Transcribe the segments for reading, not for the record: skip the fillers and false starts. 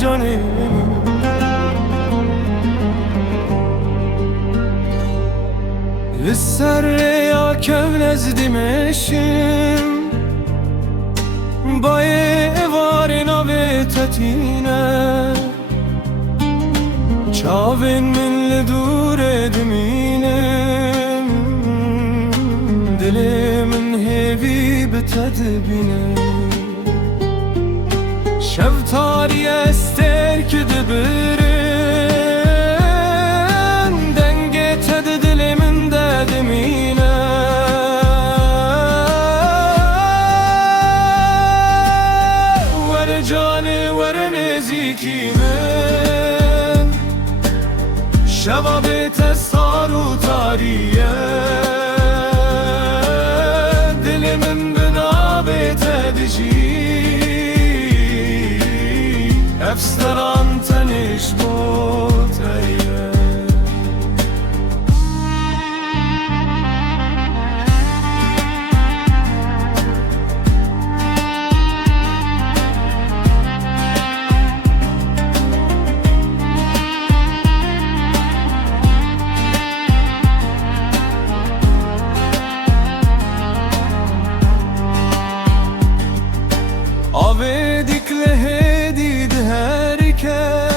جاني السر يا كونز دمشم باي وارنا بتتينه چاوین من لدور دمینم دل من هیوی بتدبینه شب تاری استر که دبرن دنگ تد دل من ددمینه ور جانه ور نزیکی من شبابت سار و تاریه دل من بنابت دجی افسران تنش بوتیه Avedikle hedid herke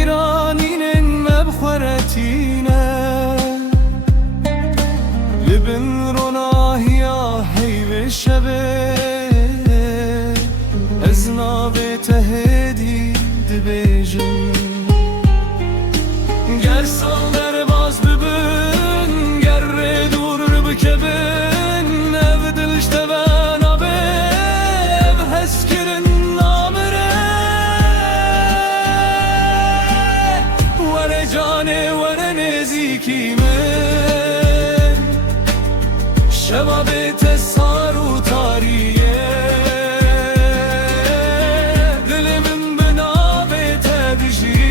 biraninin mebxaretine libin ronahiya heyve şebe eznavete hedid bejim ger salder baz bibin gerre durur bikebin evdil işte شبابت سار و تاریه دل من بنابت دجی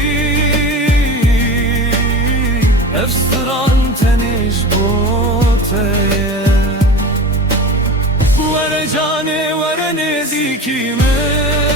افسران تنش بوتیه ور جانه ور نزیکی من